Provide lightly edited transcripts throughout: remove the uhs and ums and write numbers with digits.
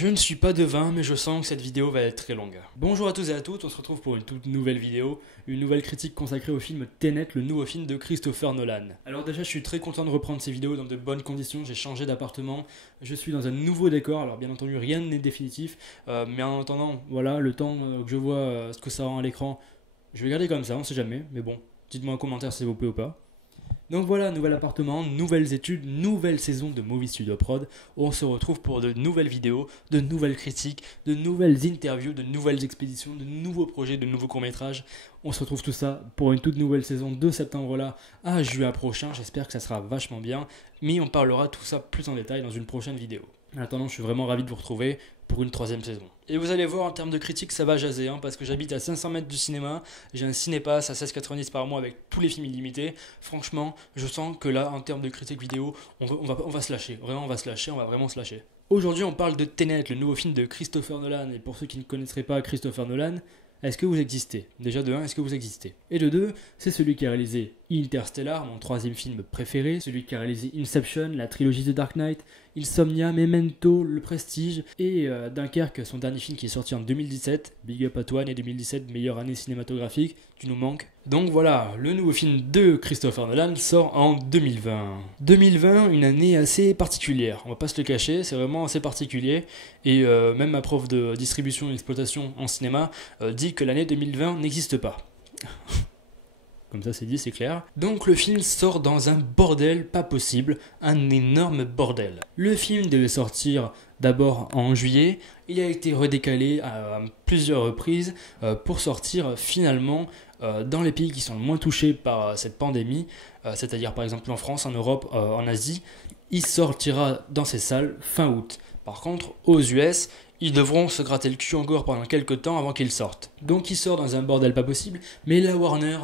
Je ne suis pas devin, mais je sens que cette vidéo va être très longue. Bonjour à tous et à toutes, on se retrouve pour une toute nouvelle vidéo, une nouvelle critique consacrée au film Tenet, le nouveau film de Christopher Nolan. Alors déjà, je suis très content de reprendre ces vidéos dans de bonnes conditions, j'ai changé d'appartement, je suis dans un nouveau décor, alors bien entendu rien n'est définitif, mais en attendant, voilà, le temps que je vois ce que ça rend à l'écran, je vais garder comme ça, on sait jamais, mais bon, dites-moi en commentaire si ça vous plaît ou pas. Donc voilà, nouvel appartement, nouvelles études, nouvelle saison de Movie Studio Prod. On se retrouve pour de nouvelles vidéos, de nouvelles critiques, de nouvelles interviews, de nouvelles expéditions, de nouveaux projets, de nouveaux courts-métrages. On se retrouve tout ça pour une toute nouvelle saison de septembre là à juin prochain. J'espère que ça sera vachement bien, mais on parlera tout ça plus en détail dans une prochaine vidéo. En attendant, je suis vraiment ravi de vous retrouver pour une troisième saison. Et vous allez voir, en termes de critique, ça va jaser, parce que j'habite à 500 mètres du cinéma, j'ai un cinépass à 16,90 par mois avec tous les films illimités. Franchement, je sens que là, en termes de critique vidéo, on va se lâcher. Vraiment, on va se lâcher, on va vraiment se lâcher. Aujourd'hui, on parle de Tenet, le nouveau film de Christopher Nolan. Et pour ceux qui ne connaisseraient pas Christopher Nolan, est-ce que vous existez? Déjà de 1, est-ce que vous existez? Et de 2, c'est celui qui a réalisé Interstellar, mon troisième film préféré, celui qui a réalisé Inception, la trilogie de Dark Knight, Insomnia, Memento, Le Prestige et Dunkerque, son dernier film qui est sorti en 2017. Big up à toi, année 2017, meilleure année cinématographique, tu nous manques. Donc voilà, le nouveau film de Christopher Nolan sort en 2020. 2020, une année assez particulière, on va pas se le cacher, c'est vraiment assez particulier. Et même ma prof de distribution et exploitation en cinéma dit que l'année 2020 n'existe pas. Comme ça c'est dit, c'est clair. Donc le film sort dans un bordel pas possible, un énorme bordel. Le film devait sortir d'abord en juillet, il a été redécalé à plusieurs reprises pour sortir finalement dans les pays qui sont le moins touchés par cette pandémie, c'est-à-dire par exemple en France, en Europe, en Asie. Il sortira dans ces salles fin août. Par contre, aux US, ils devront se gratter le cul encore pendant quelques temps avant qu'il sorte. Donc il sort dans un bordel pas possible, mais la Warner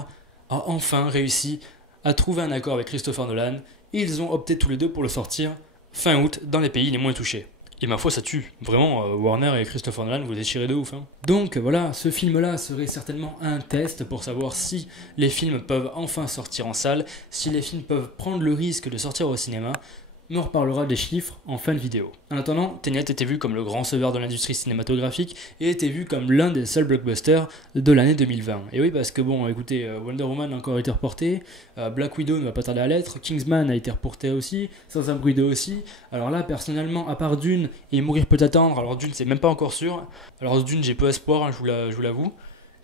a enfin réussi à trouver un accord avec Christopher Nolan. Ils ont opté tous les deux pour le sortir fin août dans les pays les moins touchés. Et ma foi, ça tue. Vraiment, Warner et Christopher Nolan, vous déchirez de ouf. Donc voilà, ce film-là serait certainement un test pour savoir si les films peuvent enfin sortir en salle, si les films peuvent prendre le risque de sortir au cinéma. Mais on reparlera des chiffres en fin de vidéo. En attendant, Tenet était vu comme le grand sauveur de l'industrie cinématographique et était vu comme l'un des seuls blockbusters de l'année 2020. Et oui, parce que bon, écoutez, Wonder Woman a encore été reporté, Black Widow ne va pas tarder à l'être, Kingsman a été reporté aussi, Sans un bruit d'eau aussi. Alors là, personnellement, à part Dune et Mourir peut attendre, alors Dune c'est même pas encore sûr. Alors Dune j'ai peu espoir, je vous l'avoue.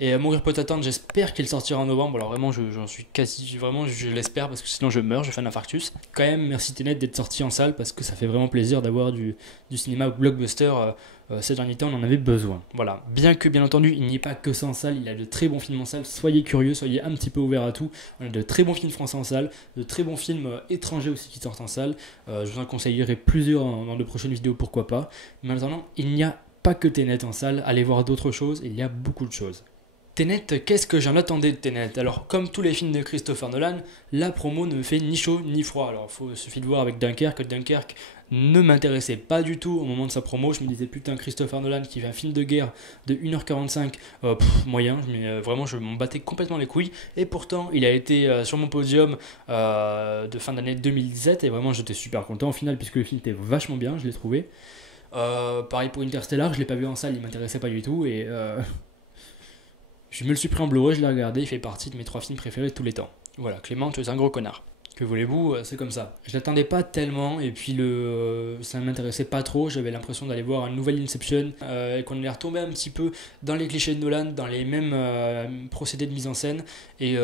Et Mourir peut attendre, j'espère qu'il sortira en novembre. Alors vraiment, j'en suis quasi, vraiment, je l'espère parce que sinon je meurs, je fais un infarctus. Quand même, merci Tenet d'être sorti en salle parce que ça fait vraiment plaisir d'avoir du cinéma blockbuster. Ces derniers temps, on en avait besoin. Voilà. Bien que, bien entendu, il n'y ait pas que ça en salle, il y a de très bons films en salle. Soyez curieux, soyez un petit peu ouverts à tout. On a de très bons films français en salle, de très bons films étrangers aussi qui sortent en salle. Je vous en conseillerai plusieurs dans de prochaines vidéos, pourquoi pas. Mais en attendant, il n'y a pas que Tenet en salle. Allez voir d'autres choses, il y a beaucoup de choses. Tenet, qu'est-ce que j'en attendais de Tenet? Alors, comme tous les films de Christopher Nolan, la promo ne me fait ni chaud ni froid. Alors, il suffit de voir avec Dunkerque. Dunkerque ne m'intéressait pas du tout au moment de sa promo. Je me disais, putain, Christopher Nolan qui fait un film de guerre de 1h45, moyen, mais vraiment, je m'en battais complètement les couilles. Et pourtant, il a été sur mon podium de fin d'année 2017, et vraiment, j'étais super content au final, puisque le film était vachement bien, je l'ai trouvé. Pareil pour Interstellar, je l'ai pas vu en salle, il m'intéressait pas du tout, et... je me le suis pris en Blu-ray, je l'ai regardé, il fait partie de mes 3 films préférés de tous les temps. Voilà, Clément, tu es un gros connard. Que voulez-vous, c'est comme ça. Je l'attendais pas tellement, et puis ça ne m'intéressait pas trop, j'avais l'impression d'aller voir un nouvel Inception, et qu'on allait retomber un petit peu dans les clichés de Nolan, dans les mêmes procédés de mise en scène, et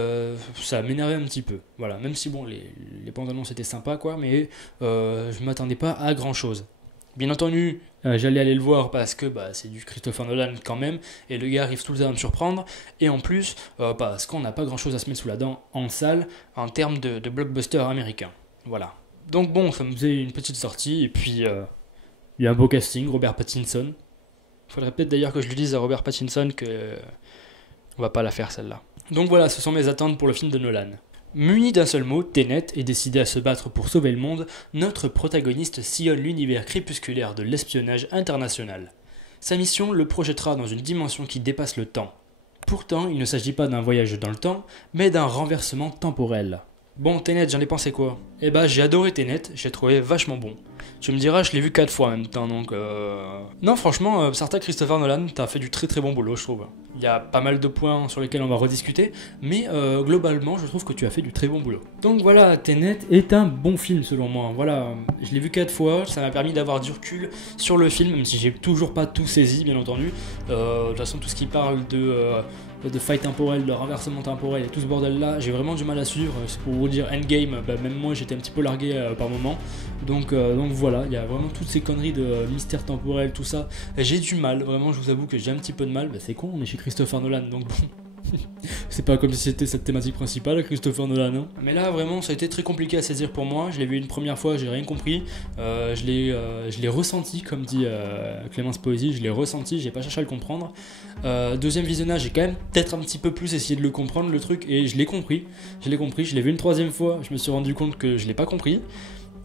ça m'énervait un petit peu. Voilà, même si bon, les bandes annonces étaient sympas, quoi, mais je m'attendais pas à grand chose. Bien entendu, j'allais aller le voir parce que c'est du Christopher Nolan quand même, et le gars arrive tout le temps à me surprendre, et en plus, parce qu'on n'a pas grand chose à se mettre sous la dent en salle, en termes de blockbuster américain. Voilà. Donc bon, ça me faisait une petite sortie, et puis il y a un beau casting, Robert Pattinson. Il faudrait peut-être d'ailleurs que je lui dise à Robert Pattinson que on va pas la faire celle-là. Donc voilà, ce sont mes attentes pour le film de Nolan. Muni d'un seul mot, Tenet est décidé à se battre pour sauver le monde, notre protagoniste sillonne l'univers crépusculaire de l'espionnage international. Sa mission le projettera dans une dimension qui dépasse le temps. Pourtant, il ne s'agit pas d'un voyage dans le temps, mais d'un renversement temporel. Bon, Tenet, j'en ai pensé quoi? Eh bah, j'ai adoré Tenet, j'ai trouvé vachement bon. Tu me diras, je l'ai vu 4 fois en même temps, donc Non, franchement, Sarta Christopher Nolan, t'as fait du très très bon boulot, je trouve. Il y a pas mal de points sur lesquels on va rediscuter, mais globalement, je trouve que tu as fait du très bon boulot. Donc voilà, Tenet est un bon film selon moi. Voilà, je l'ai vu 4 fois, ça m'a permis d'avoir du recul sur le film, même si j'ai toujours pas tout saisi, bien entendu. De toute façon, tout ce qui parle de failles temporelles, de renversement temporel et tout ce bordel là, j'ai vraiment du mal à suivre. C'est pour vous dire, Endgame, même moi j'étais un petit peu largué par moment. Donc voilà, il y a vraiment toutes ces conneries de mystère temporel, tout ça. J'ai du mal, vraiment, je vous avoue que j'ai un petit peu de mal. C'est con, on est chez Christopher Nolan, donc bon. C'est pas comme si c'était cette thématique principale, Christopher Nolan. Hein. Mais là, vraiment, ça a été très compliqué à saisir pour moi. Je l'ai vu une première fois, j'ai rien compris. Je l'ai ressenti, comme dit Clémence Poésy, je l'ai ressenti, j'ai pas cherché à le comprendre. Deuxième visionnage, j'ai quand même peut-être un petit peu plus essayé de le comprendre, le truc, et je l'ai compris. Je l'ai vu une troisième fois, je me suis rendu compte que je l'ai pas compris.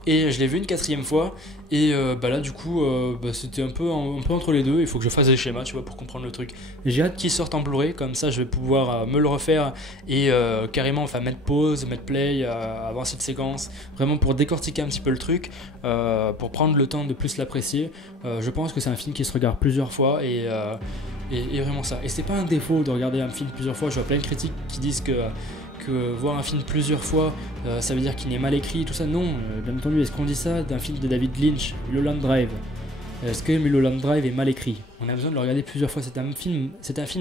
Et je l'ai vu une quatrième fois, et là du coup c'était un peu entre les deux. Il faut que je fasse des schémas, tu vois, pour comprendre le truc. J'ai hâte qu'il sorte en Blu-ray, comme ça je vais pouvoir me le refaire et carrément mettre pause, mettre play avant cette séquence, vraiment pour décortiquer un petit peu le truc, pour prendre le temps de plus l'apprécier. Je pense que c'est un film qui se regarde plusieurs fois, et vraiment ça. Et c'est pas un défaut de regarder un film plusieurs fois. Je vois plein de critiques qui disent que voir un film plusieurs fois, ça veut dire qu'il est mal écrit, tout ça. Non, bien entendu, est-ce qu'on dit ça d'un film de David Lynch, Mulholland Drive? Est-ce que Mulholland Drive est mal écrit? On a besoin de le regarder plusieurs fois. C'est un film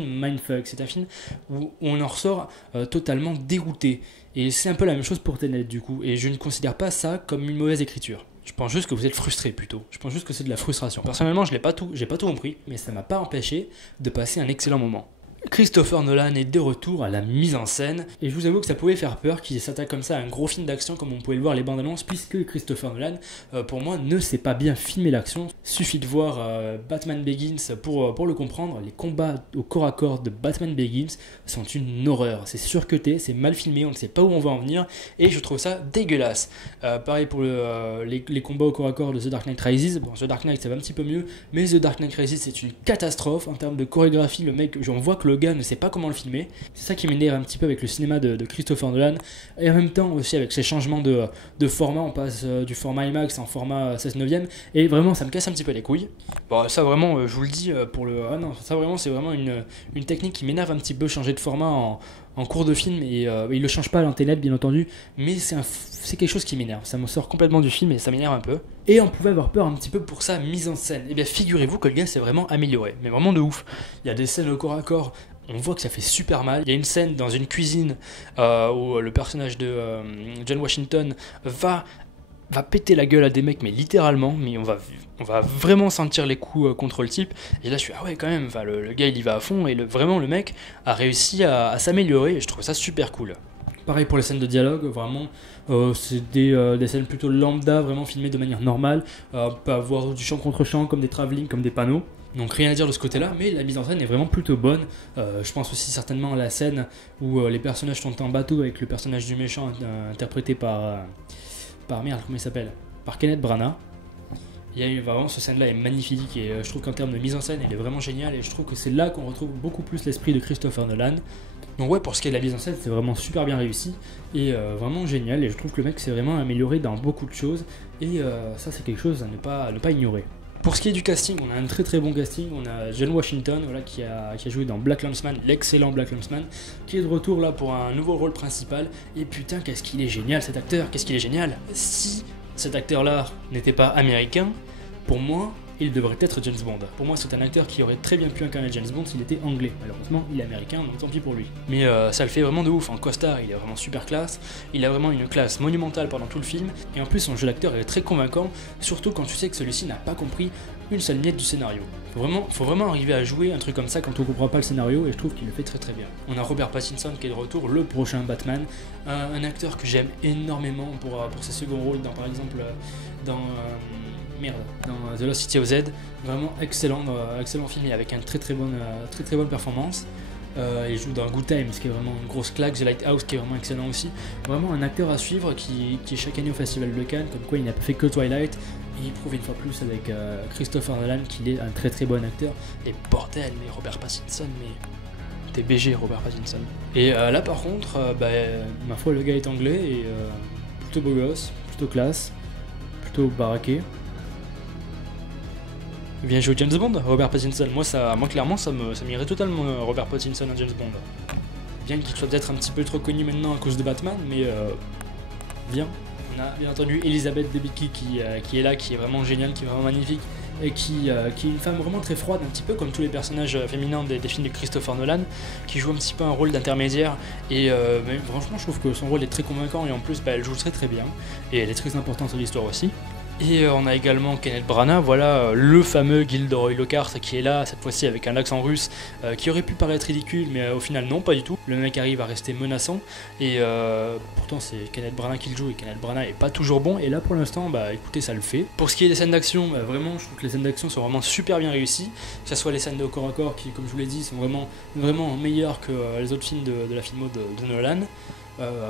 mindfuck, c'est un film où on en ressort totalement dérouté. Et c'est un peu la même chose pour Tenet du coup. Et je ne considère pas ça comme une mauvaise écriture. Je pense juste que vous êtes frustré plutôt. Je pense juste que c'est de la frustration. Personnellement, j'ai pas tout compris, mais ça m'a pas empêché de passer un excellent moment. Christopher Nolan est de retour à la mise en scène, et je vous avoue que ça pouvait faire peur qu'il s'attaque comme ça à un gros film d'action comme on pouvait le voir les bandes annonces, puisque Christopher Nolan, pour moi, ne sait pas bien filmer l'action. Suffit de voir Batman Begins pour le comprendre. Les combats au corps à corps de Batman Begins sont une horreur. C'est surcuté, c'est mal filmé, on ne sait pas où on va en venir, et je trouve ça dégueulasse. Pareil pour les combats au corps à corps de The Dark Knight Rises. Bon, The Dark Knight ça va un petit peu mieux, mais The Dark Knight Rises c'est une catastrophe en termes de chorégraphie. Le mec, on voit que le gars ne sait pas comment le filmer. C'est ça qui m'énerve un petit peu avec le cinéma de Christopher Nolan, et en même temps aussi avec ces changements de format. On passe du format IMAX en format 16/9, et vraiment ça me casse un petit peu les couilles. Bon, ça vraiment, je vous le dis, non, ça vraiment c'est vraiment une technique qui m'énerve un petit peu, changer de format en cours de film, et il le change pas à l'antenne bien entendu, mais c'est quelque chose qui m'énerve, ça me sort complètement du film et ça m'énerve un peu. Et on pouvait avoir peur un petit peu pour sa mise en scène. Et bien figurez-vous que le gars s'est vraiment amélioré, mais vraiment de ouf. Il y a des scènes au corps à corps, on voit que ça fait super mal. Il y a une scène dans une cuisine où le personnage de John Washington va péter la gueule à des mecs, mais littéralement, mais on va vraiment sentir les coups contre le type. Et là je suis ah ouais quand même, le gars il y va à fond, et vraiment le mec a réussi à s'améliorer, et je trouve ça super cool. Pareil pour les scènes de dialogue, vraiment c'est des scènes plutôt lambda, vraiment filmées de manière normale. On peut avoir du champ contre champ, comme des travelling, comme des panneaux. Donc rien à dire de ce côté-là, mais la mise en scène est vraiment plutôt bonne. Je pense aussi certainement à la scène où les personnages sont en bateau avec le personnage du méchant interprété par merde, comment il s'appelle, par Kenneth Branagh. Vraiment, ce scène-là est magnifique, et je trouve qu'en termes de mise en scène, elle est vraiment géniale, et je trouve que c'est là qu'on retrouve beaucoup plus l'esprit de Christopher Nolan. Donc ouais, pour ce qui est de la mise en scène, c'est vraiment super bien réussi, et vraiment génial, et je trouve que le mec s'est vraiment amélioré dans beaucoup de choses, et ça c'est quelque chose à ne pas ignorer. Pour ce qui est du casting, on a un très très bon casting. On a John Washington, qui a joué dans Black Landsman, l'excellent Black Landsman, qui est de retour là pour un nouveau rôle principal. Et putain, qu'est-ce qu'il est génial cet acteur, qu'est-ce qu'il est génial. Si cet acteur-là n'était pas américain, pour moi, il devrait être James Bond. Pour moi, c'est un acteur qui aurait très bien pu incarner James Bond s'il était anglais. Malheureusement, il est américain, donc tant pis pour lui. Mais ça le fait vraiment de ouf. En costard, il est vraiment super classe. Il a vraiment une classe monumentale pendant tout le film. Et en plus, son jeu d'acteur est très convaincant, surtout quand tu sais que celui-ci n'a pas compris une seule miette du scénario. Faut vraiment arriver à jouer un truc comme ça quand on comprend pas le scénario, et je trouve qu'il le fait très très bien. On a Robert Pattinson qui est de retour, le prochain Batman, un acteur que j'aime énormément pour ses seconds rôles, par exemple dans The Lost City of Z. Vraiment excellent film, et avec une très très bonne performance. Il joue dans Good Times, qui est vraiment une grosse claque, The Lighthouse, qui est vraiment excellent aussi. Vraiment un acteur à suivre qui est chaque année au Festival de Cannes, comme quoi il n'a pas fait que Twilight. Et il prouve une fois plus avec Christopher Nolan qu'il est un très très bon acteur. Et bordel, mais Robert Pattinson, mais T'es BG, Robert Pattinson. Et là, par contre, ma foi, le gars est anglais et plutôt beau gosse, plutôt classe, plutôt baraqué. Viens jouer James Bond, Robert Pattinson. Moi clairement, ça m'irait totalement Robert Pattinson à James Bond. Bien qu'il soit peut-être un petit peu trop connu maintenant à cause de Batman, mais viens. On a bien entendu Elizabeth Debicki qui est là, qui est vraiment géniale, qui est vraiment magnifique, et qui est une femme vraiment très froide, un petit peu comme tous les personnages féminins des films de Christopher Nolan, qui joue un petit peu un rôle d'intermédiaire, et mais franchement je trouve que son rôle est très convaincant, et en plus elle joue très très bien, et elle est très importante dans l'histoire aussi. Et on a également Kenneth Branagh, voilà, le fameux Gilderoy Lockhart qui est là, cette fois-ci avec un accent russe, qui aurait pu paraître ridicule, mais au final non, pas du tout. Le mec arrive à rester menaçant, et pourtant c'est Kenneth Branagh qui le joue, et Kenneth Branagh est pas toujours bon, et là pour l'instant, écoutez, ça le fait. Pour ce qui est des scènes d'action, vraiment, je trouve que les scènes d'action sont vraiment super bien réussies, que ce soit les scènes de corps à corps qui, comme je vous l'ai dit, sont vraiment meilleures que les autres films de la filmo de Nolan.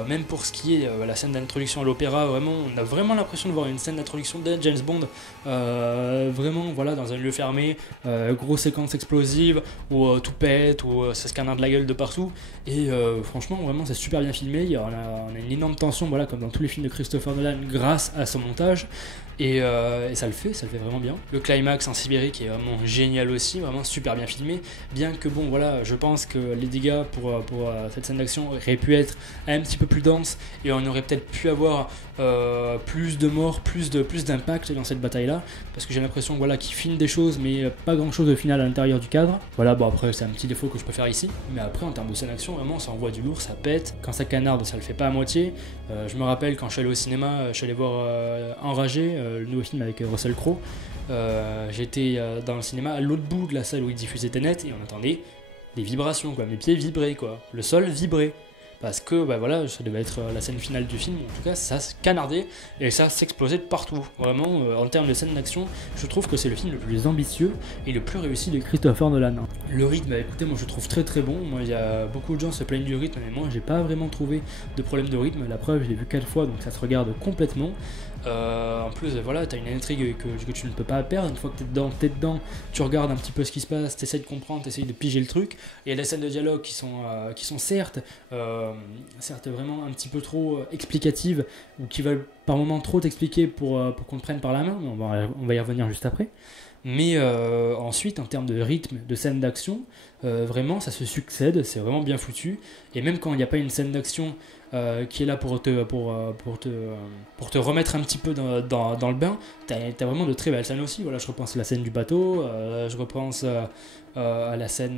Même pour ce qui est la scène d'introduction à l'opéra, vraiment, on a vraiment l'impression de voir une scène d'introduction de James Bond, vraiment, voilà, dans un lieu fermé, grosse séquence explosive, où tout pète, où ça se canarde de la gueule de partout, et franchement, vraiment, c'est super bien filmé, on a une énorme tension, voilà, comme dans tous les films de Christopher Nolan, grâce à son montage, et ça le fait vraiment bien. Le climax en Sibérie qui est vraiment génial aussi, vraiment super bien filmé, bien que bon voilà, je pense que les dégâts pour cette scène d'action auraient pu être un petit peu plus denses, et on aurait peut-être pu avoir plus de morts, plus d'impact dans cette bataille là, parce que j'ai l'impression voilà, qu'ils filment des choses mais pas grand chose au final à l'intérieur du cadre. Voilà, bon après c'est un petit défaut que je peux faire ici, mais après en termes de scène d'action, vraiment ça envoie du lourd, ça pète, quand ça canarde ça le fait pas à moitié. Je me rappelle quand je suis allé au cinéma, je suis allé voir Enragé, le nouveau film avec Russell Crowe. J'étais dans le cinéma à l'autre bout de la salle où il diffusait Tenet, et on entendait des vibrations, quoi. Mes pieds vibraient, quoi. Le sol vibrait. Parce que voilà, ça devait être la scène finale du film, en tout cas ça se canardait et ça s'explosait de partout. Vraiment, en termes de scène d'action, je trouve que c'est le film le plus ambitieux et le plus réussi de Christopher Nolan. Le rythme, écoutez, moi je le trouve très très bon. Moi, il y a beaucoup de gens se plaignent du rythme, mais moi j'ai pas vraiment trouvé de problème de rythme. La preuve, je l'ai vu 4 fois, donc ça se regarde complètement. En plus, voilà, t'as une intrigue que tu ne peux pas perdre. Une fois que t'es dedans, tu regardes un petit peu ce qui se passe, t'essayes de comprendre, t'essayes de piger le truc. Et il y a des scènes de dialogue qui sont certes vraiment un petit peu trop explicatives, ou qui veulent par moments trop t'expliquer pour qu'on te prenne par la main. On va y revenir juste après. Mais ensuite, en termes de rythme, de scène d'action, vraiment ça se succède, c'est vraiment bien foutu. Et même quand il n'y a pas une scène d'action qui est là pour te remettre un petit peu dans le bain, t'as vraiment de très belles scènes aussi. Voilà, je repense à la scène du bateau, je repense à la scène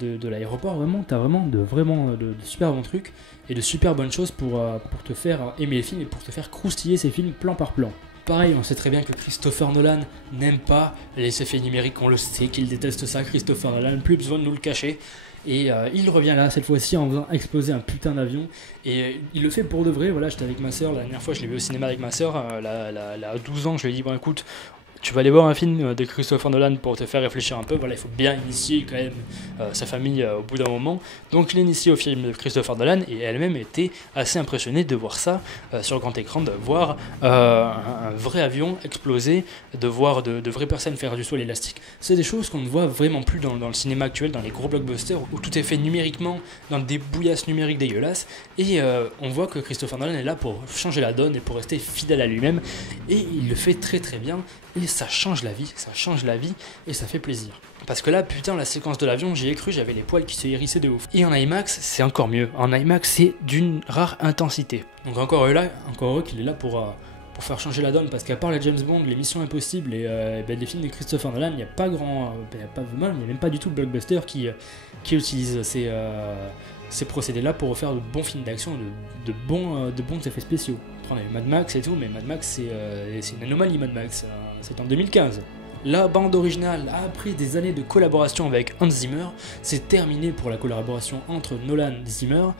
de l'aéroport. Vraiment, t'as vraiment de super bons trucs et de super bonnes choses pour te faire aimer les films et pour te faire croustiller ces films plan par plan. Pareil, on sait très bien que Christopher Nolan n'aime pas les effets numériques, on le sait qu'il déteste ça. Christopher Nolan, plus besoin de nous le cacher. Et il revient là, cette fois-ci, en faisant exploser un putain d'avion. Et il le fait pour de vrai. Voilà, j'étais avec ma soeur, la dernière fois je l'ai vu au cinéma avec ma soeur, elle a 12 ans, je lui ai dit, bon écoute, tu vas aller voir un film de Christopher Nolan pour te faire réfléchir un peu. Voilà, il faut bien initier quand même sa famille au bout d'un moment. Donc il est initié au film de Christopher Nolan, et elle-même était assez impressionnée de voir ça sur le grand écran, de voir un vrai avion exploser, de voir de vraies personnes faire du saut à l'élastique. C'est des choses qu'on ne voit vraiment plus dans le cinéma actuel, dans les gros blockbusters, où tout est fait numériquement, dans des bouillasses numériques dégueulasses. Et on voit que Christopher Nolan est là pour changer la donne et pour rester fidèle à lui-même. Et il le fait très très bien. Et ça change la vie, et ça fait plaisir. Parce que là, putain, la séquence de l'avion, j'y ai cru, j'avais les poils qui se hérissaient de ouf. Et en IMAX, c'est encore mieux. En IMAX, c'est d'une rare intensité. Donc encore heureux qu'il est là pour faire changer la donne, parce qu'à part les James Bond, les Missions Impossibles et les films de Christopher Nolan, il n'y a pas il n'y a même pas du tout de blockbuster qui utilise ces procédés-là pour faire de bons films d'action, de bons effets spéciaux. Après, on a eu Mad Max et tout, mais Mad Max, c'est une anomalie, Mad Max. C'est en 2015. La bande originale, après des années de collaboration avec Hans Zimmer, c'est terminé pour la collaboration entre Nolan et Zimmer.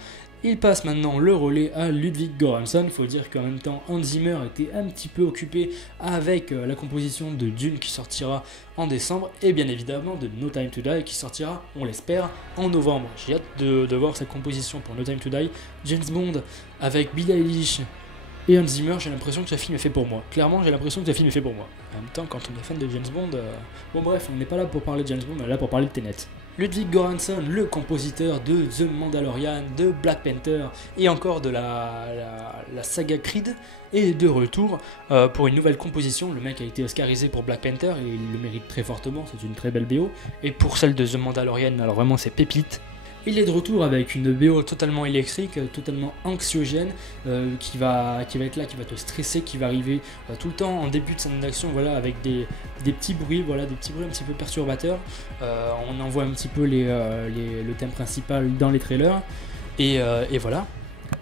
Il passe maintenant le relais à Ludwig Göransson. Il faut dire qu'en même temps, Hans Zimmer était un petit peu occupé avec la composition de Dune qui sortira en décembre, et bien évidemment de No Time to Die qui sortira, on l'espère, en novembre. J'ai hâte de voir cette composition pour No Time to Die. James Bond avec Billie Eilish Et Hans Zimmer, j'ai l'impression que ce film est fait pour moi. Clairement, j'ai l'impression que ce film est fait pour moi. En même temps, quand on est fan de James Bond... Bon bref, on n'est pas là pour parler de James Bond, on est là pour parler de Tenet. Ludwig Göransson, le compositeur de The Mandalorian, de Black Panther et encore de la saga Creed, est de retour pour une nouvelle composition. Le mec a été oscarisé pour Black Panther et il le mérite très fortement, c'est une très belle BO. Et pour celle de The Mandalorian, alors vraiment c'est pépite. Il est de retour avec une BO totalement électrique, totalement anxiogène, qui va être là, qui va te stresser, qui va arriver tout le temps en début de scène d'action, voilà, avec des petits bruits, voilà, des petits bruits un petit peu perturbateurs. On en voit un petit peu le thème principal dans les trailers, et voilà.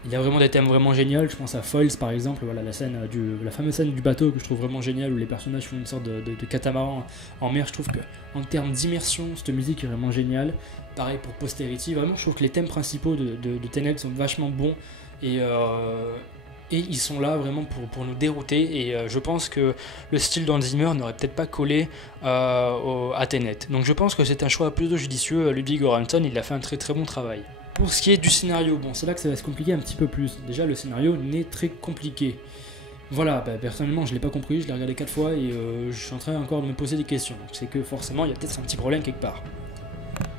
Il y a vraiment des thèmes vraiment géniaux, je pense à Foils par exemple, voilà, la fameuse scène du bateau que je trouve vraiment géniale, où les personnages font une sorte de catamaran en mer. Je trouve que en termes d'immersion, cette musique est vraiment géniale. Pareil pour Posterity, vraiment je trouve que les thèmes principaux de Tenet sont vachement bons, et ils sont là vraiment pour nous dérouter, et je pense que le style d'Hans Zimmer n'aurait peut-être pas collé à Tenet. Donc je pense que c'est un choix plutôt judicieux. Ludwig Göransson, il a fait un très très bon travail. Pour ce qui est du scénario, bon, c'est là que ça va se compliquer un petit peu plus. Déjà, le scénario n'est très compliqué. Voilà, personnellement, je l'ai pas compris, je l'ai regardé 4 fois et je suis en train encore de me poser des questions. Donc c'est que forcément, il y a peut-être un petit problème quelque part.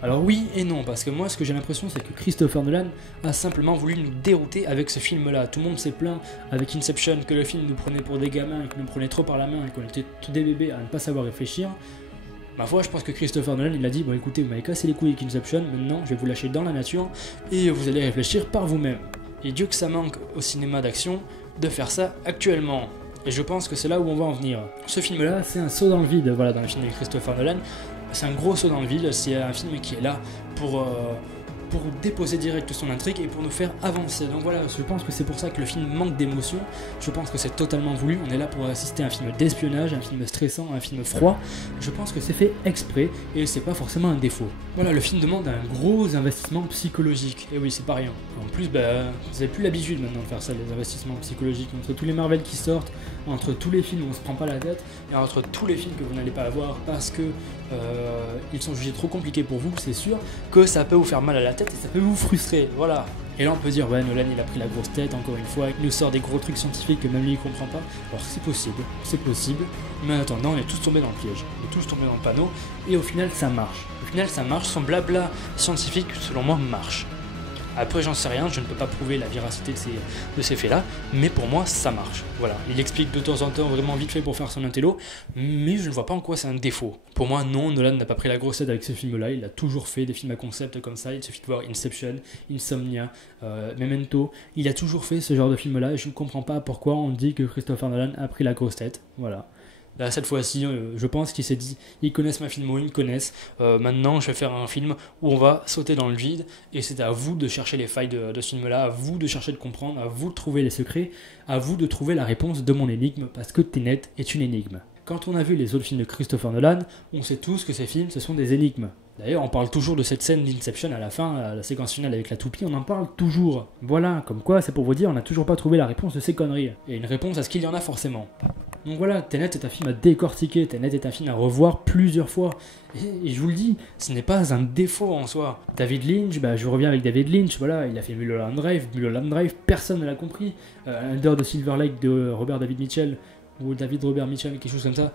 Alors oui et non, parce que moi, ce que j'ai l'impression, c'est que Christopher Nolan a simplement voulu nous dérouter avec ce film-là. Tout le monde s'est plaint avec Inception que le film nous prenait pour des gamins, et que nous prenait trop par la main, et qu'on était tous des bébés à ne pas savoir réfléchir. Ma foi, je pense que Christopher Nolan, il a dit, bon écoutez, vous m'avez cassé les couilles avec Inception, maintenant je vais vous lâcher dans la nature et vous allez réfléchir par vous-même. Et Dieu que ça manque au cinéma d'action de faire ça actuellement. Et je pense que c'est là où on va en venir. Ce film-là, c'est un saut dans le vide, voilà, dans le film de Christopher Nolan. C'est un gros saut dans le vide, c'est un film qui est là pour déposer direct son intrigue et pour nous faire avancer. Donc voilà, je pense que c'est pour ça que le film manque d'émotion. Je pense que c'est totalement voulu. On est là pour assister à un film d'espionnage, un film stressant, un film froid. Je pense que c'est fait exprès et c'est pas forcément un défaut. Voilà, le film demande un gros investissement psychologique. Et oui, c'est pas rien. En plus, vous avez plus l'habitude maintenant de faire ça, les investissements psychologiques. Entre tous les Marvel qui sortent, entre tous les films où on se prend pas la tête, et entre tous les films que vous n'allez pas avoir parce que ils sont jugés trop compliqués pour vous, c'est sûr que ça peut vous faire mal à la tête et ça peut vous frustrer, voilà. Et là on peut dire, ouais, Nolan il a pris la grosse tête encore une fois, il nous sort des gros trucs scientifiques que même lui il comprend pas. Alors c'est possible, mais en attendant on est tous tombés dans le piège, on est tous tombés dans le panneau, et au final ça marche. Son blabla scientifique selon moi marche. Après j'en sais rien, je ne peux pas prouver la véracité de ces faits-là, mais pour moi ça marche. Voilà, il explique de temps en temps vraiment vite fait pour faire son intello, mais je ne vois pas en quoi c'est un défaut. Pour moi non, Nolan n'a pas pris la grosse tête avec ce film-là, il a toujours fait des films à concept comme ça, il suffit de voir Inception, Insomnia, Memento, il a toujours fait ce genre de film-là, et je ne comprends pas pourquoi on dit que Christopher Nolan a pris la grosse tête, voilà. Là, cette fois-ci, je pense qu'il s'est dit, ils connaissent ma filmo, ils me connaissent, maintenant je vais faire un film où on va sauter dans le vide, et c'est à vous de chercher les failles de ce film-là, à vous de chercher de comprendre, à vous de trouver les secrets, à vous de trouver la réponse de mon énigme, parce que Tenet est une énigme. Quand on a vu les autres films de Christopher Nolan, on sait tous que ces films, ce sont des énigmes. D'ailleurs, on parle toujours de cette scène d'Inception à la fin, à la séquence finale avec la toupie, on en parle toujours. Voilà, comme quoi, c'est pour vous dire, on n'a toujours pas trouvé la réponse de ces conneries. Et une réponse à ce qu'il y en a forcément. Donc voilà, Tenet est un film à décortiquer, Tenet est un film à revoir plusieurs fois. Et je vous le dis, ce n'est pas un défaut en soi. David Lynch, je reviens avec David Lynch, voilà, il a fait Mulholland Drive, personne ne l'a compris. Under the Silver Lake de Robert David Mitchell, ou David Robert Mitchell, quelque chose comme ça.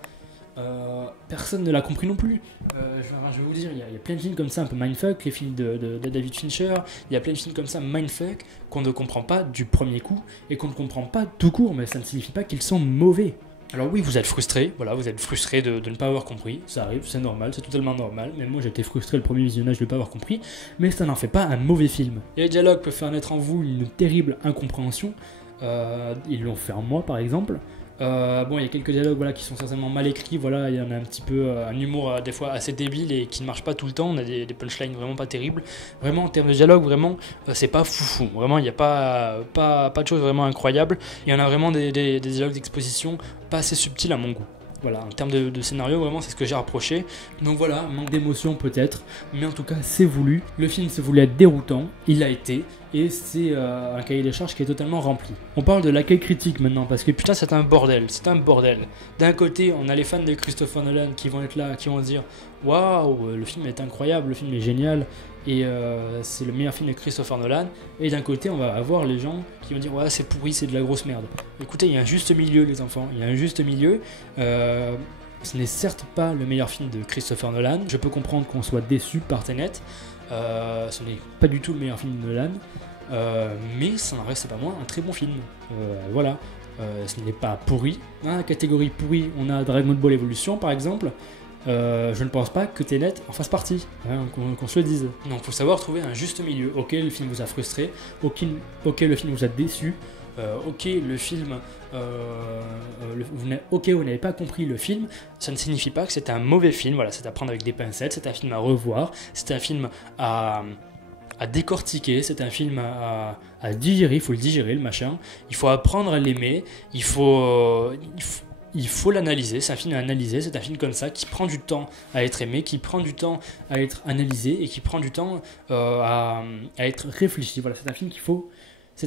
Personne ne l'a compris non plus. Je vais vous dire, il y a plein de films comme ça, un peu mindfuck, les films de David Fincher, il y a plein de films comme ça, mindfuck, qu'on ne comprend pas du premier coup, et qu'on ne comprend pas tout court, mais ça ne signifie pas qu'ils sont mauvais. Alors oui, vous êtes frustré, voilà, vous êtes frustré de ne pas avoir compris, ça arrive, c'est normal, c'est totalement normal, même moi j'étais frustré le premier visionnage de ne pas avoir compris, mais ça n'en fait pas un mauvais film. Et les dialogues peuvent faire naître en vous une terrible incompréhension, ils l'ont fait en moi par exemple. Bon, il y a quelques dialogues voilà, qui sont certainement mal écrits, voilà, il y en a un petit peu un humour des fois assez débile et qui ne marche pas tout le temps, on a des punchlines vraiment pas terribles. Vraiment en termes de dialogue, vraiment c'est pas foufou, vraiment il n'y a pas de choses vraiment incroyables, il y en a vraiment des dialogues d'exposition pas assez subtils à mon goût. Voilà, en termes de scénario, vraiment, c'est ce que j'ai reproché. Donc voilà, manque d'émotion peut-être, mais en tout cas, c'est voulu. Le film se voulait être déroutant, il l'a été, et c'est un cahier des charges qui est totalement rempli. On parle de l'accueil critique maintenant, parce que putain, c'est un bordel, D'un côté, on a les fans de Christopher Nolan qui vont être là, qui vont se dire waouh, le film est incroyable, le film est génial, et c'est le meilleur film de Christopher Nolan. Et d'un côté, on va avoir les gens qui vont dire ouais, c'est pourri, c'est de la grosse merde. Écoutez, il y a un juste milieu, les enfants, il y a un juste milieu. Ce n'est certes pas le meilleur film de Christopher Nolan. Je peux comprendre qu'on soit déçu par Tenet. Ce n'est pas du tout le meilleur film de Nolan. Mais ça n'en reste pas moins un très bon film. Voilà. Ce n'est pas pourri. Dans la catégorie pourri, on a Dragon Ball Evolution par exemple. Je ne pense pas que Tenet en fasse partie, hein, qu'on se le dise. Donc il faut savoir trouver un juste milieu. Ok, le film vous a frustré, ok, le film vous a déçu, ok, le film, ok, vous n'avez pas compris le film, ça ne signifie pas que c'est un mauvais film, voilà, c'est à prendre avec des pincettes, c'est un film à revoir, c'est un film à décortiquer, c'est un film à digérer, il faut le digérer le machin, il faut apprendre à l'aimer, il faut l'analyser, c'est un film à analyser, c'est un film comme ça qui prend du temps à être aimé, qui prend du temps à être analysé et qui prend du temps à être réfléchi. Voilà, c'est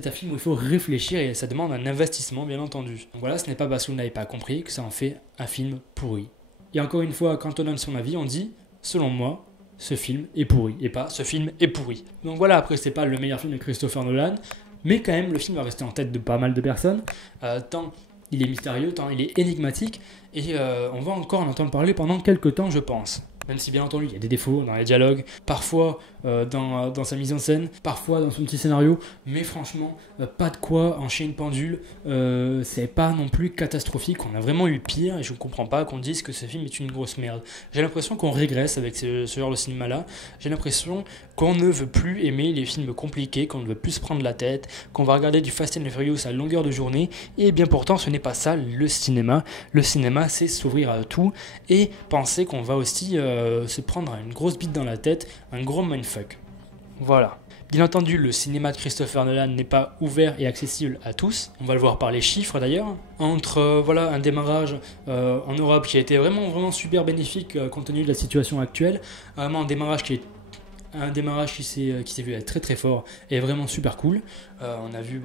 un film où il faut réfléchir et ça demande un investissement bien entendu. Donc voilà, ce n'est pas parce que vous n'avez pas compris que ça en fait un film pourri. Et encore une fois, quand on donne son avis, on dit, selon moi, ce film est pourri et pas ce film est pourri. Donc voilà, après c'est pas le meilleur film de Christopher Nolan, mais quand même le film va rester en tête de pas mal de personnes, tant il est mystérieux, tant il est énigmatique, et on va encore en entendre parler pendant quelques temps, je pense. Même si bien entendu il y a des défauts dans les dialogues, parfois dans sa mise en scène, parfois dans son petit scénario, mais franchement, pas de quoi en chier une pendule, c'est pas non plus catastrophique, on a vraiment eu pire, et je ne comprends pas qu'on dise que ce film est une grosse merde. J'ai l'impression qu'on régresse avec ce genre de cinéma-là, j'ai l'impression qu'on ne veut plus aimer les films compliqués, qu'on ne veut plus se prendre la tête, qu'on va regarder du Fast and Furious à longueur de journée, et bien pourtant ce n'est pas ça le cinéma. Le cinéma c'est s'ouvrir à tout, et penser qu'on va aussi se prendre une grosse bite dans la tête, un gros mindfuck. Voilà. Bien entendu, le cinéma de Christopher Nolan n'est pas ouvert et accessible à tous. On va le voir par les chiffres d'ailleurs. Entre voilà, un démarrage en Europe qui a été vraiment super bénéfique compte tenu de la situation actuelle, vraiment un démarrage qui s'est vu être très fort et vraiment super cool. On a vu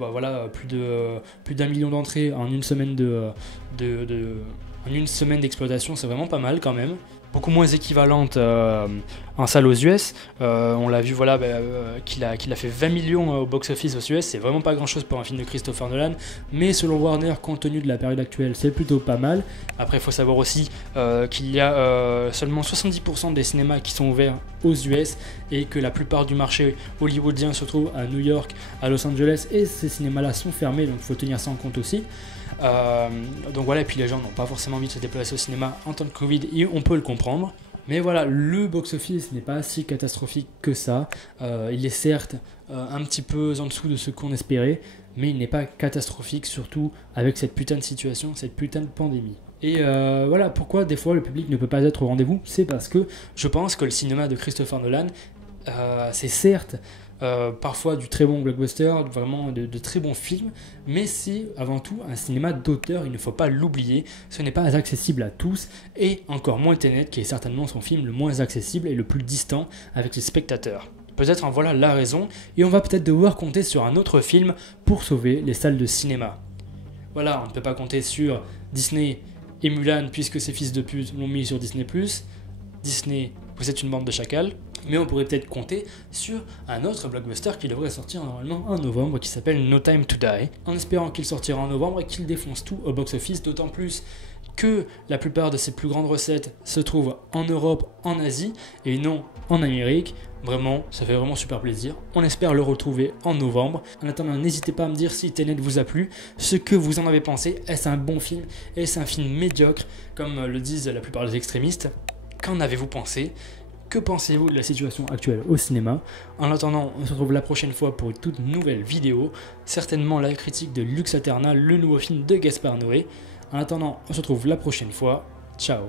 plus d'1 million d'entrées en une semaine d'exploitation, c'est vraiment pas mal quand même. Beaucoup moins équivalente en salle aux US. On l'a vu qu'il a fait 20 millions au box-office aux US, c'est vraiment pas grand chose pour un film de Christopher Nolan, mais selon Warner, compte tenu de la période actuelle, c'est plutôt pas mal. Après il faut savoir aussi qu'il y a seulement 70% des cinémas qui sont ouverts aux US et que la plupart du marché hollywoodien se trouve à New York, à Los Angeles, et ces cinémas là sont fermés, donc il faut tenir ça en compte aussi. Donc voilà, et puis les gens n'ont pas forcément envie de se déplacer au cinéma en temps de Covid et on peut le comprendre. Mais voilà, le box-office n'est pas si catastrophique que ça. Il est certes un petit peu en dessous de ce qu'on espérait, mais il n'est pas catastrophique, surtout avec cette putain de situation, cette putain de pandémie. Et voilà pourquoi des fois le public ne peut pas être au rendez-vous, c'est parce que je pense que le cinéma de Christopher Nolan, c'est certes parfois du très bon blockbuster, vraiment de très bons films, mais c'est avant tout un cinéma d'auteur, il ne faut pas l'oublier, ce n'est pas accessible à tous, et encore moins Tenet, qui est certainement son film le moins accessible et le plus distant avec les spectateurs. Peut-être en voilà la raison, et on va peut-être devoir compter sur un autre film pour sauver les salles de cinéma. Voilà, on ne peut pas compter sur Disney et Mulan puisque ces fils de pute l'ont mis sur Disney+. Disney, vous êtes une bande de chacals. Mais on pourrait peut-être compter sur un autre blockbuster qui devrait sortir normalement en novembre, qui s'appelle No Time to Die, en espérant qu'il sortira en novembre et qu'il défonce tout au box-office, d'autant plus que la plupart de ses plus grandes recettes se trouvent en Europe, en Asie, et non en Amérique. Vraiment, ça fait vraiment super plaisir. On espère le retrouver en novembre. En attendant, n'hésitez pas à me dire si Tenet vous a plu, ce que vous en avez pensé. Est-ce un bon film? Est-ce un film médiocre, comme le disent la plupart des extrémistes? Qu'en avez-vous pensé? Que pensez-vous de la situation actuelle au cinéma? En attendant, on se retrouve la prochaine fois pour une toute nouvelle vidéo, certainement la critique de Lux Aeterna, le nouveau film de Gaspard Noé. En attendant, on se retrouve la prochaine fois. Ciao!